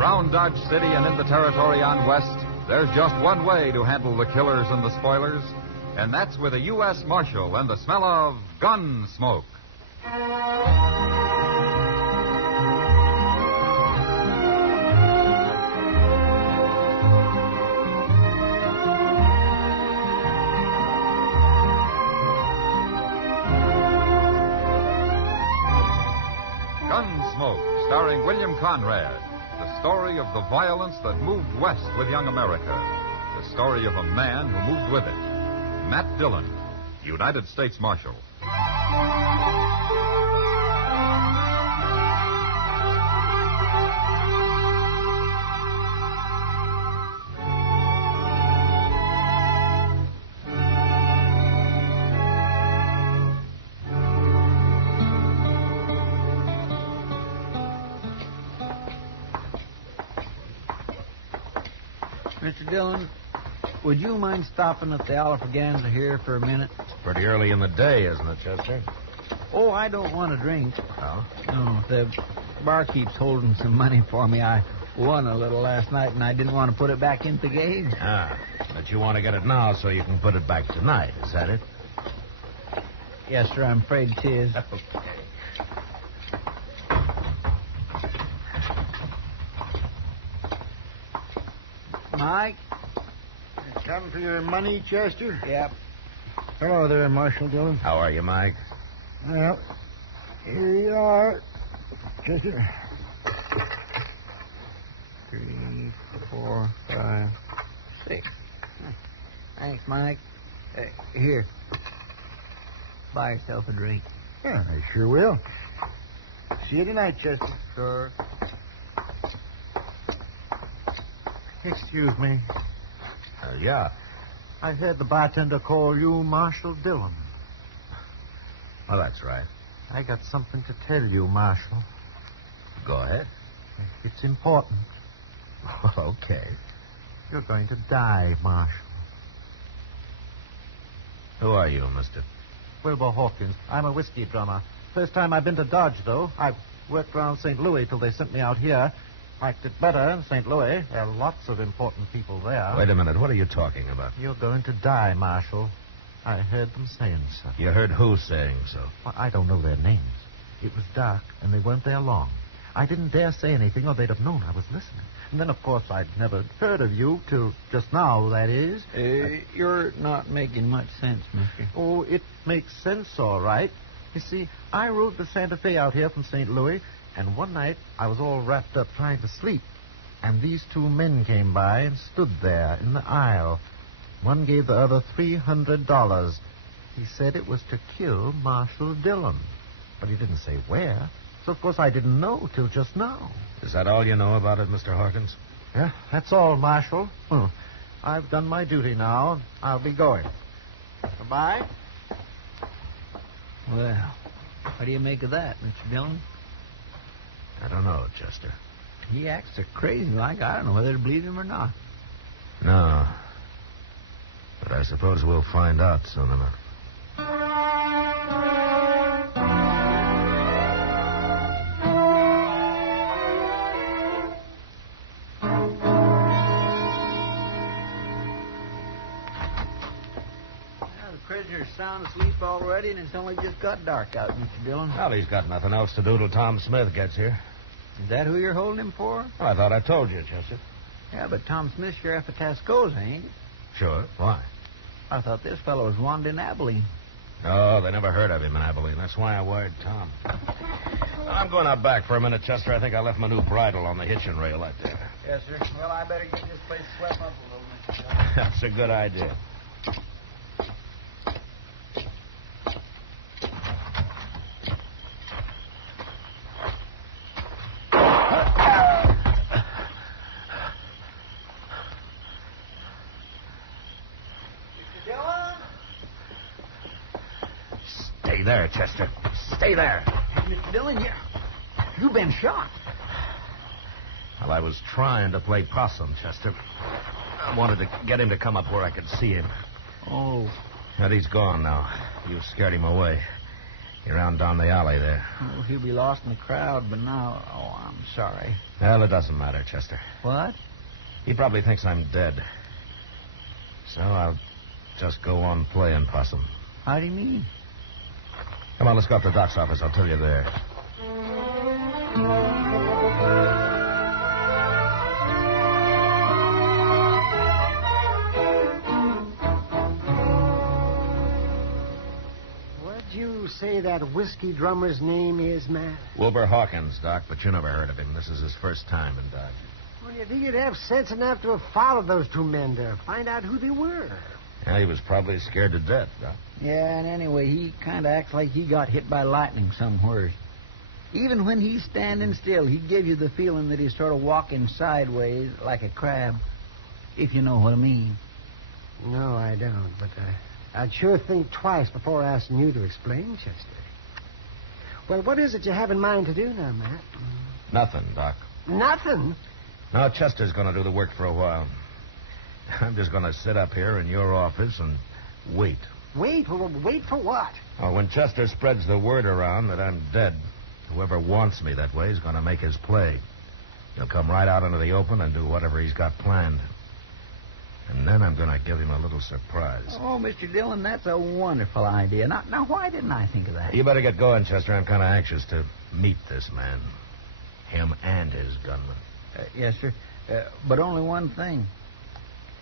Around Dodge City and in the territory on West, there's just one way to handle the killers and the spoilers, and that's with a U.S. Marshal and the smell of Gunsmoke. Gunsmoke, starring William Conrad. The story of the violence that moved west with young America. The story of a man who moved with it. Matt Dillon, United States Marshal. Mr. Dillon, would you mind stopping at the Olive here for a minute? It's pretty early in the day, isn't it, Chester? Oh, I don't want a drink. Oh? No, the barkeep's holding some money for me. I won a little last night, and I didn't want to put it back into the game. Ah, but you want to get it now so you can put it back tonight, is that it? Yes, sir, I'm afraid it is. Okay. Mike? Come for your money, Chester? Yep. Hello there, Marshal Dillon. How are you, Mike? Well, here you are, Chester. 3, 4, 5, 6. Thanks, Mike. Here. Buy yourself a drink. Yeah, I sure will. See you tonight, Chester. Sure. Excuse me. Yeah. I heard the bartender call you Marshal Dillon. Well, that's right. I got something to tell you, Marshal. Go ahead. It's important. Okay. You're going to die, Marshal. Who are you, mister? Wilbur Hawkins. I'm a whiskey drummer. First time I've been to Dodge, though. I worked around St. Louis till they sent me out here. Liked it better in St. Louis. There are lots of important people there. Wait a minute. What are you talking about? You're going to die, Marshal. I heard them saying so. You heard who saying so? Well, I don't know their names. It was dark, and they weren't there long. I didn't dare say anything, or they'd have known I was listening. And then, of course, I'd never heard of you till just now, that is. You're not making much sense, mister. Oh, it makes sense, all right. You see, I rode the Santa Fe out here from St. Louis, and one night I was all wrapped up trying to sleep. And these two men came by and stood there in the aisle. One gave the other $300. He said it was to kill Marshal Dillon. But he didn't say where. So, of course, I didn't know till just now. Is that all you know about it, Mr. Hawkins? Yeah, that's all, Marshal. Well, I've done my duty now. I'll be going. Goodbye. Well, what do you make of that, Mr. Dillon? I don't know, Chester. He acts so crazy like I don't know whether to believe him or not. No. But I suppose we'll find out soon enough. Prisoner's sound asleep already, and it's only just got dark out, Mr. Dillon. Well, he's got nothing else to do till Tom Smith gets here. Is that who you're holding him for? Well, I thought I told you, Chester. Yeah, but Tom Smith's sheriff of Tascosa, ain't he? Sure. Why? I thought this fellow was wanted in Abilene. No, they never heard of him in Abilene. That's why I wired Tom. I'm going out back for a minute, Chester. I think I left my new bridle on the hitching rail out there. Yes, sir. Well, I better get this place swept up a little, Mr. Dillon. That's a good idea. Stay there, Chester. Stay there. Mr. Dillon, you've been shot. Well, I was trying to play possum, Chester. I wanted to get him to come up where I could see him. Oh. But he's gone now. You scared him away. You're around down the alley there. Oh, he'll be lost in the crowd, but now... Oh, I'm sorry. Well, it doesn't matter, Chester. What? He probably thinks I'm dead. So I'll just go on playing possum. How do you mean? Come on, let's go up to the doc's office. I'll tell you there. What'd you say that whiskey drummer's name is, Matt? Wilbur Hawkins, Doc, but you never heard of him. This is his first time in Dodge. Well, you think you'd have sense enough to have followed those two men to find out who they were. Yeah, he was probably scared to death, Doc. Yeah, and anyway, he kind of acts like he got hit by lightning somewhere. Even when he's standing still, he gives you the feeling that he's sort of walking sideways like a crab, if you know what I mean. No, I don't, but I'd sure think twice before asking you to explain, Chester. Well, what is it you have in mind to do now, Matt? Nothing, Doc. Nothing? No, Chester's going to do the work for a while. I'm just going to sit up here in your office and wait. Wait? Well, wait for what? Oh, when Chester spreads the word around that I'm dead, whoever wants me that way is going to make his play. He'll come right out into the open and do whatever he's got planned. And then I'm going to give him a little surprise. Oh, Mr. Dillon, that's a wonderful idea. Now, why didn't I think of that? You better get going, Chester. I'm kind of anxious to meet this man. Him and his gunman. Yes, sir. But only one thing.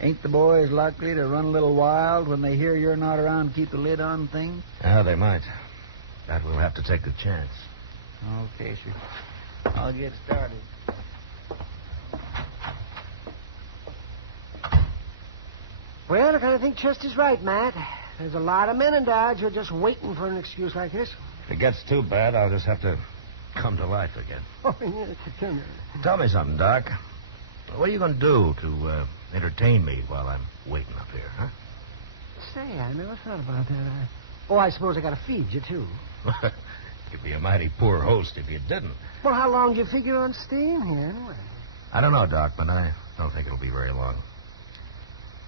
Ain't the boys likely to run a little wild when they hear you're not around to keep the lid on things? Yeah, they might. That we'll have to take the chance. Okay, sir. I'll get started. Well, I kind of think Chester's right, Matt. There's a lot of men in Dodge who are just waiting for an excuse like this. If it gets too bad, I'll just have to come to life again. Oh, yeah. Tell me something, Doc. What are you going to do to entertain me while I'm waiting up here, huh? Say, I never thought about that. Oh, I suppose I got to feed you, too. You'd be a mighty poor host if you didn't. Well, how long do you figure on staying here, anyway? I don't know, Doc, but I don't think it'll be very long.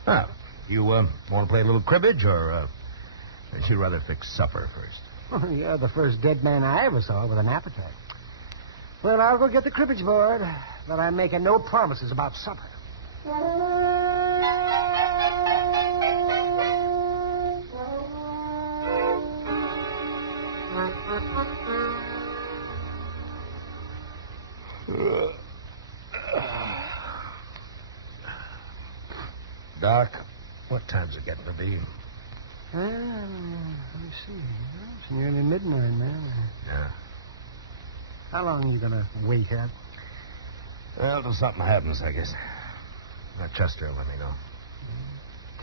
Now, you want to play a little cribbage, or would you rather fix supper first? Oh, you're the first dead man I ever saw with an appetite. Well, I'll go get the cribbage board, but I'm making no promises about supper. Doc, what time's it getting to be? Let me see. It's nearly midnight, man. Yeah. How long are you going to wait here? Well, till something happens, I guess. Chester will let me know.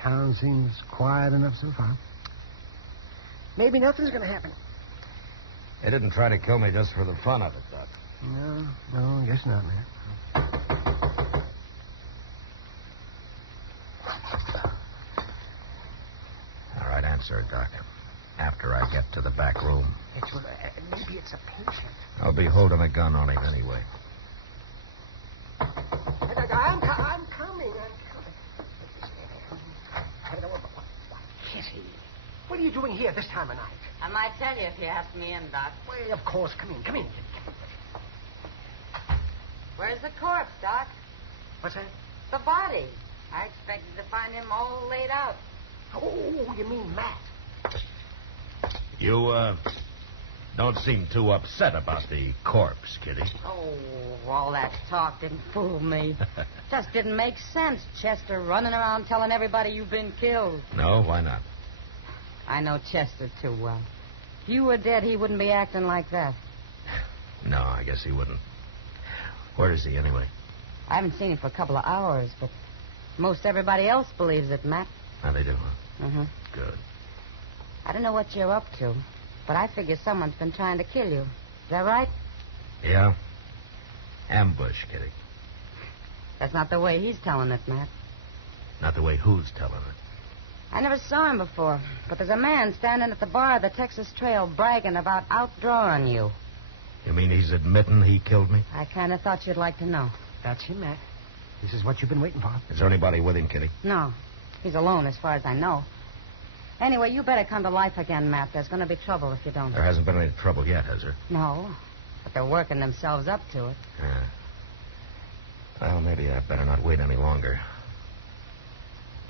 Town seems quiet enough so far. Maybe nothing's going to happen. They didn't try to kill me just for the fun of it, Doc. No, I guess not, man. All right, answer it, Doc. After I get to the back room. Maybe it's a patient. I'll be holding a gun on him anyway. I'm coming. Kitty, what are you doing here this time of night? I might tell you if you ask me in, Doc. Well, of course. Come in, Kitty. Where's the corpse, Doc? What's that? The body. I expected to find him all laid out. Oh, you mean Matt? You, don't seem too upset about the corpse, Kitty. Oh, all that talk didn't fool me. Just didn't make sense, Chester running around telling everybody you've been killed. No, why not? I know Chester too well. If you were dead, he wouldn't be acting like that. No, I guess he wouldn't. Where is he, anyway? I haven't seen him for a couple of hours, but most everybody else believes it, Matt. How they do, huh? Mm-hmm. Good. I don't know what you're up to, but I figure someone's been trying to kill you. Is that right? Yeah? Ambush, Kitty. That's not the way he's telling it, Matt. Not the way who's telling it. I never saw him before, but there's a man standing at the bar of the Texas Trail bragging about outdrawing you. You mean he's admitting he killed me? I kind of thought you'd like to know. That's him, Matt. This is what you've been waiting for. Is there anybody with him, Kitty? No, he's alone as far as I know. Anyway, you better come to life again, Matt. There's going to be trouble if you don't. There hasn't been any trouble yet, has there? No, but they're working themselves up to it. Yeah. Well, maybe I better not wait any longer.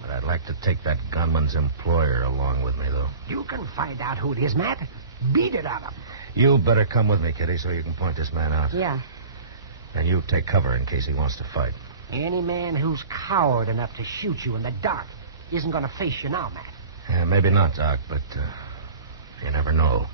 But I'd like to take that gunman's employer along with me, though. You can find out who it is, Matt. Beat it out of him. You better come with me, Kitty, so you can point this man out. Yeah. And you take cover in case he wants to fight. Any man who's coward enough to shoot you in the dark isn't going to face you now, Matt. Yeah, maybe not, Doc, but you never know.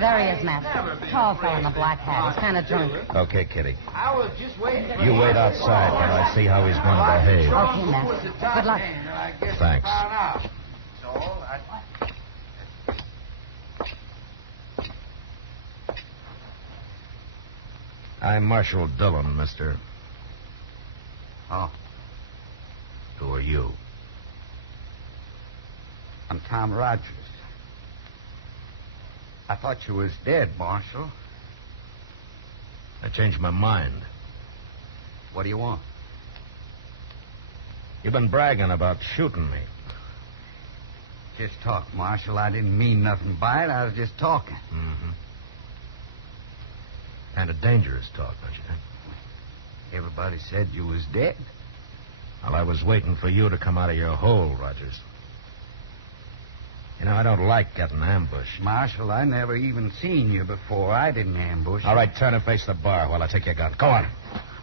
There he is, Matt. Tall fellow in a black hat. He's kind of drunk. Okay, Kitty. I was just waiting. You wait outside while I see how he's going to behave. Okay, Matt. Good luck. Thanks. I'm Marshal Dillon, mister. Oh, Who are you? I'm Tom Rogers. I thought you was dead, Marshal. I changed my mind. What do you want? You've been bragging about shooting me. Just talk, Marshal. I didn't mean nothing by it. I was just talking. Mm-hmm. Kind of dangerous talk, don't you think? Everybody said you was dead. Well, I was waiting for you to come out of your hole, Rogers. You know, I don't like getting ambushed. Marshal, I never even seen you before. I didn't ambush you. All right, turn and face the bar while I take your gun. Go on.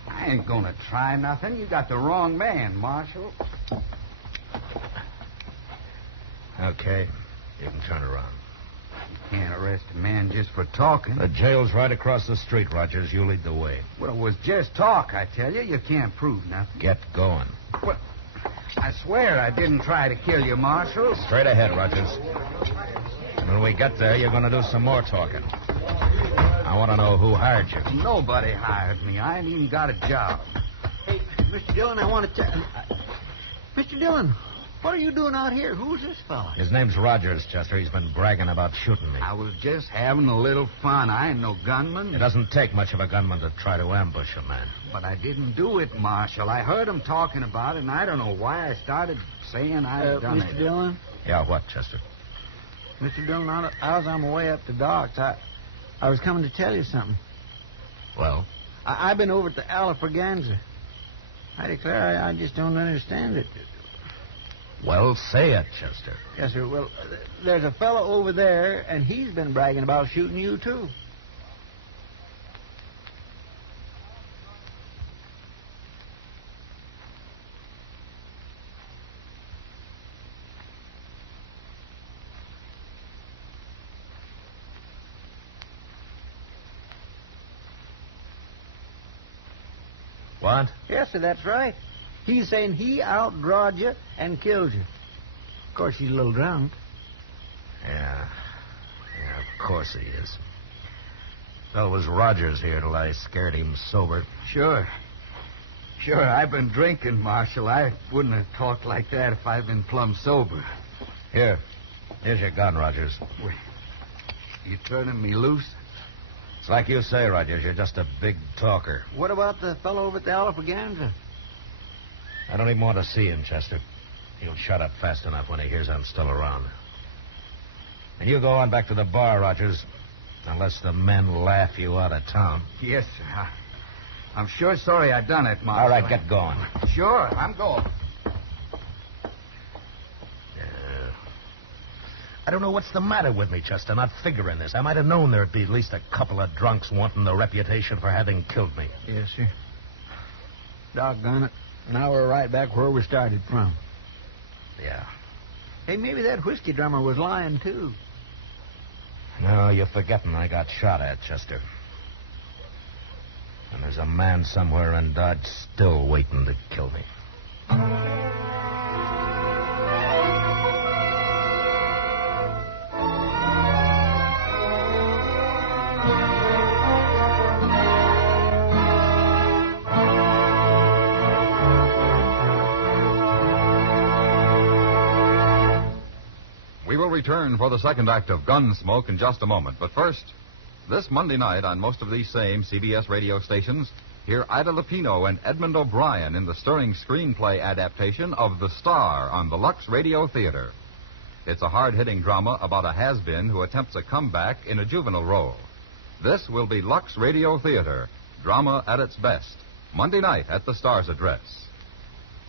I ain't gonna try nothing. You got the wrong man, Marshal. Okay, you can turn around. You can't arrest a man just for talking. The jail's right across the street, Rogers. You lead the way. Well, it was just talk, I tell you. You can't prove nothing. Get going. Well, I swear I didn't try to kill you, Marshal. Straight ahead, Rogers. And when we get there, you're going to do some more talking. I want to know who hired you. Nobody hired me. I ain't even got a job. Hey, Mr. Dillon, I want to tell... Mr. Dillon, what are you doing out here? Who's this fella? His name's Rogers, Chester. He's been bragging about shooting me. I was just having a little fun. I ain't no gunman. It doesn't take much of a gunman to try to ambush a man. But I didn't do it, Marshal. I heard him talking about it, and I don't know why I started saying I'd done Mr. it. Dillon? Yeah, what, Chester? Mr. Dillon, I was on my way up to docks. I was coming to tell you something. Well? I've been over at the Alafraganza. I declare I just don't understand it. Well, say it, Chester. Yes, sir. Well, there's a fellow over there, and he's been bragging about shooting you, too. What? Yes, sir, that's right. He's saying he outdrawed you and killed you. Of course, he's a little drunk. Yeah, of course he is. So it was Rogers here till I scared him sober. Sure. Sure, I've been drinking, Marshal. I wouldn't have talked like that if I'd been plumb sober. Here's your gun, Rogers. Wait, you turning me loose? It's like you say, Rogers. You're just a big talker. What about the fellow over at the Alafraganza? I don't even want to see him, Chester. He'll shut up fast enough when he hears I'm still around. And you go on back to the bar, Rogers, unless the men laugh you out of town. Yes, sir. I'm sure sorry I done it, Marshal. All right, get going. Sure, I'm going. I don't know what's the matter with me, Chester, not figuring this. I might have known there'd be at least a couple of drunks wanting the reputation for having killed me. Yes, sir. Doggone it. Now we're right back where we started from. Yeah. Hey, maybe that whiskey drummer was lying, too. No, you're forgetting I got shot at, Chester. And there's a man somewhere in Dodge still waiting to kill me. We will return for the second act of Gunsmoke in just a moment. But first, this Monday night on most of these same CBS radio stations, hear Ida Lupino and Edmund O'Brien in the stirring screenplay adaptation of The Star on the Lux Radio Theater. It's a hard-hitting drama about a has-been who attempts a comeback in a juvenile role. This will be Lux Radio Theater, drama at its best, Monday night at the Star's address.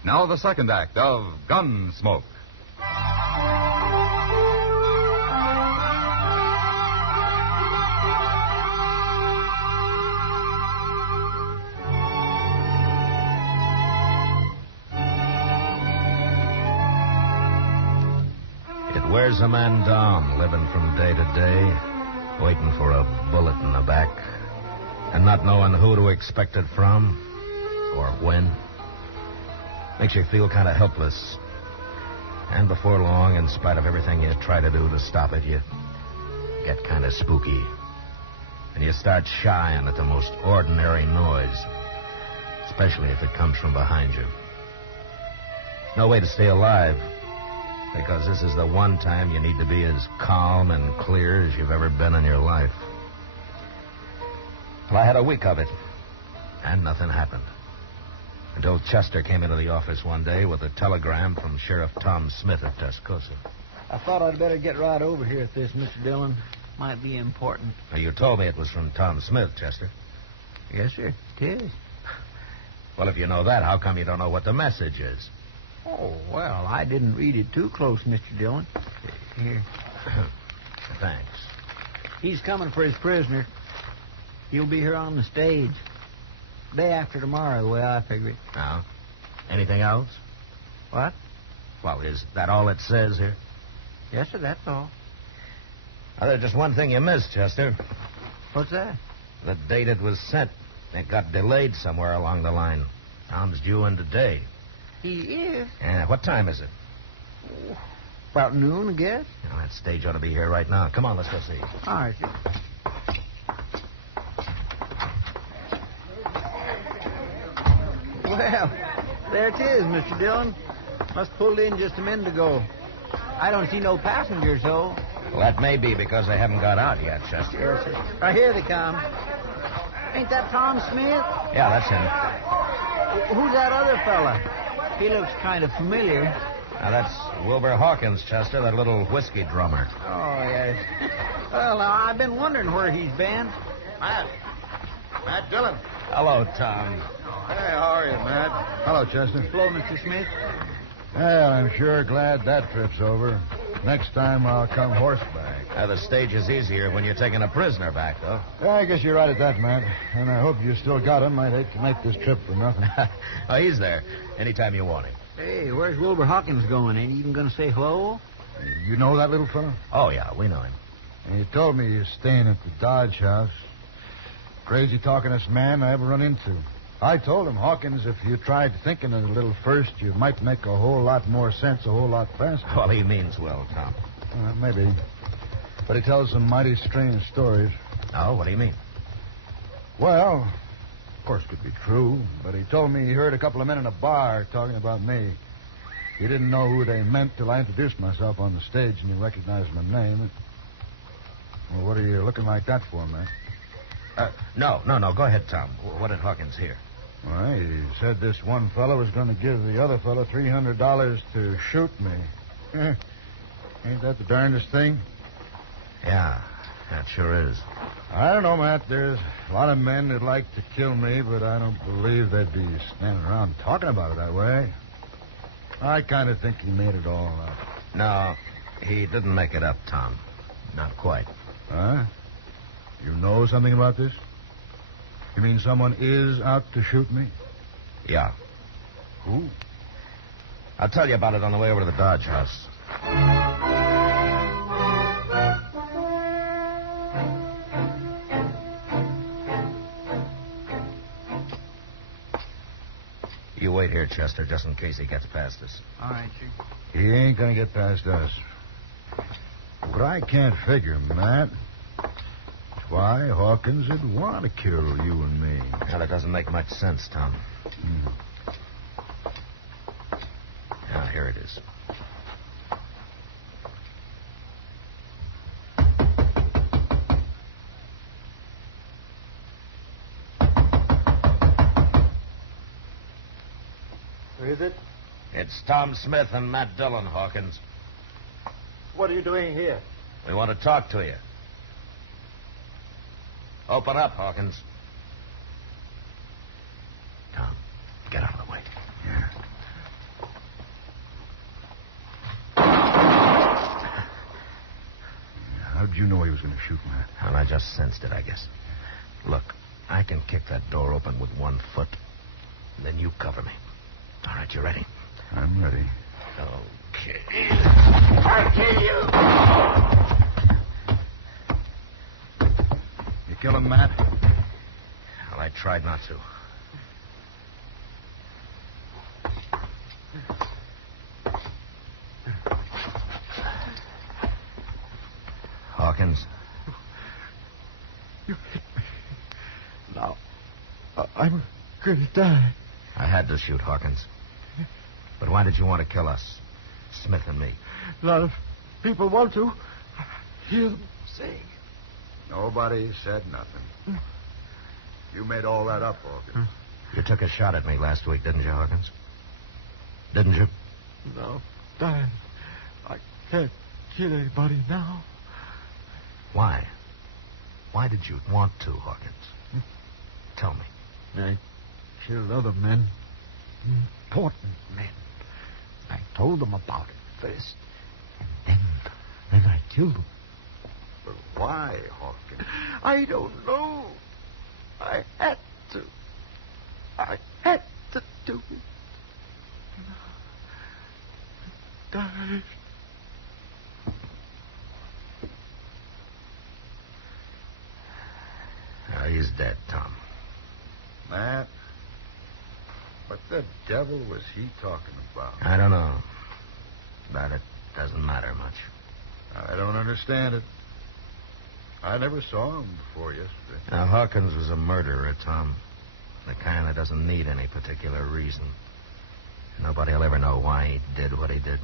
Now the second act of Gunsmoke. It wears a man down, living from day to day, waiting for a bullet in the back, and not knowing who to expect it from or when. Makes you feel kind of helpless. And before long, in spite of everything you try to do to stop it, you get kind of spooky. And you start shying at the most ordinary noise, especially if it comes from behind you. No way to stay alive, because this is the one time you need to be as calm and clear as you've ever been in your life. Well, I had a week of it, and nothing happened. Until Chester came into the office one day with a telegram from Sheriff Tom Smith at Tascosa. I thought I'd better get right over here at this, Mr. Dillon. Might be important. Now, you told me it was from Tom Smith, Chester. Yes, sir. It is. Well, if you know that, how come you don't know what the message is? Oh, well, I didn't read it too close, Mr. Dillon. Here. Thanks. He's coming for his prisoner. He'll be here on the stage. Day after tomorrow, the way I figure it. Now, anything else? What? Well, is that all it says here? Yes, sir, that's all. Now, there's just one thing you missed, Chester. What's that? The date it was sent. It got delayed somewhere along the line. Tom's due in today. He is? What time is it? About noon, I guess. Now, that stage ought to be here right now. Come on, let's go see. All right, sir. Well, there it is, Mr. Dillon. Must pulled in just a minute ago. I don't see no passengers, though. Well, that may be because they haven't got out yet, Chester. Yes, sir. Right here they come. Ain't that Tom Smith? Yeah, that's him. Who's that other fella? He looks kind of familiar. Now, that's Wilbur Hawkins, Chester, that little whiskey drummer. Oh, yes. Well, now, I've been wondering where he's been. Matt Dillon. Hello, Tom. Hey, how are you, Matt? Hello, Chester. Hello, Mr. Smith. Well, I'm sure glad that trip's over. Next time I'll come horseback. The stage is easier when you're taking a prisoner back, though. Yeah, I guess you're right at that, Matt. And I hope you still got him. I'd hate to make this trip for nothing. Oh, he's there. Anytime you want him. Hey, where's Wilbur Hawkins going? Ain't he even going to say hello? You know that little fellow? Oh, yeah, we know him. And he told me he's staying at the Dodge House. Crazy talkingest man I ever run into. I told him, Hawkins, if you tried thinking a little first, you might make a whole lot more sense a whole lot faster. Well, he means well, Tom. Maybe. But he tells some mighty strange stories. Oh, what do you mean? Well, of course, it could be true, but he told me he heard a couple of men in a bar talking about me. He didn't know who they meant till I introduced myself on the stage, and he recognized my name. Well, what are you looking like that for, man? No. Go ahead, Tom. What did Hawkins hear? Well, he said this one fellow was going to give the other fellow $300 to shoot me. Ain't that the darndest thing? Yeah, that sure is. I don't know, Matt. There's a lot of men that'd like to kill me, but I don't believe they'd be standing around talking about it that way. I kind of think he made it all up. No, he didn't make it up, Tom. Not quite. Huh? You know something about this? You mean someone is out to shoot me? Yeah. Who? I'll tell you about it on the way over to the Dodge House. You wait here, Chester, just in case he gets past us. All right, sir. He ain't gonna get past us. But I can't figure, Matt. Why Hawkins would want to kill you and me. Well, that doesn't make much sense, Tom. Now, here it is. is it? It's Tom Smith and Matt Dillon, Hawkins. What are you doing here? We want to talk to you. Open up, Hawkins. Tom, get out of the way. Yeah. How'd you know he was going to shoot, Matt? Well, I just sensed it, I guess. Look, I can kick that door open with 1 foot. And then you cover me. All right, you ready? I'm ready. Okay. I'll kill you. You kill him, Matt? Well, I tried not to. Hawkins. You hit me. Now, I'm going to die. I had to shoot Hawkins. But why did you want to kill us? Smith and me. A lot of people want to. Hear them saying. Nobody said nothing. You made all that up, Hawkins. You took a shot at me last week, didn't you, Hawkins? Didn't you? No, dying. I can't kill anybody now. Why? Why did you want to, Hawkins? Tell me. I killed other men. Important men. I told them about it first. And then I killed them. But why, Hawkins? I don't know. I had to. I had to do it. Died. He's dead, Tom. Matt, what the devil was he talking about? I don't know. But it doesn't matter much. I don't understand it. I never saw him before yesterday. Now, Hawkins was a murderer, Tom. The kind that doesn't need any particular reason. Nobody will ever know why he did what he did.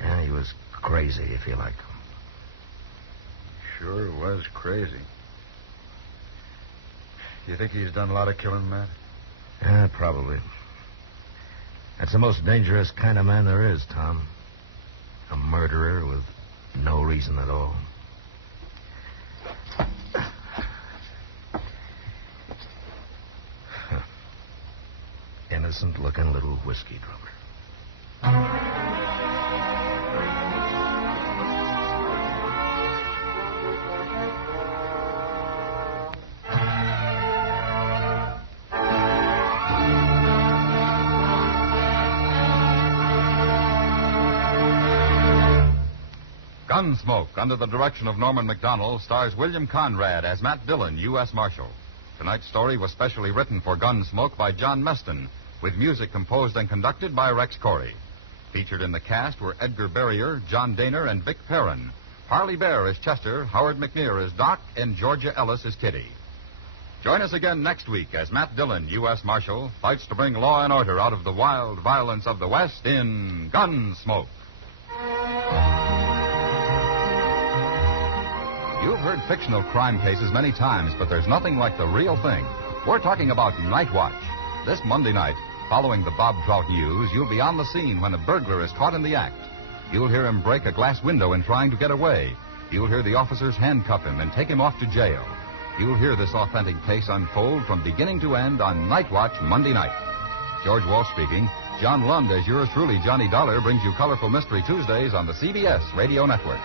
Yeah, he was crazy, if you like. Sure was crazy. You think he's done a lot of killing, Matt? Yeah, probably. That's the most dangerous kind of man there is, Tom. A murderer with no reason at all. Innocent-looking little whiskey drummer. Gunsmoke, under the direction of Norman Macdonnell, stars William Conrad as Matt Dillon, U.S. Marshal. Tonight's story was specially written for Gunsmoke by John Meston, with music composed and conducted by Rex Corey. Featured in the cast were Edgar Barrier, John Daner, and Vic Perrin. Harley Bear as Chester, Howard McNear as Doc, and Georgia Ellis as Kitty. Join us again next week as Matt Dillon, U.S. Marshal, fights to bring law and order out of the wild violence of the West in Gunsmoke. You've heard fictional crime cases many times, but there's nothing like the real thing. We're talking about Night Watch. This Monday night, following the Bob Trout news, you'll be on the scene when a burglar is caught in the act. You'll hear him break a glass window in trying to get away. You'll hear the officers handcuff him and take him off to jail. You'll hear this authentic case unfold from beginning to end on Night Watch Monday night. George Walsh speaking. John Lund, as yours truly, Johnny Dollar, brings you Colorful Mystery Tuesdays on the CBS Radio Network.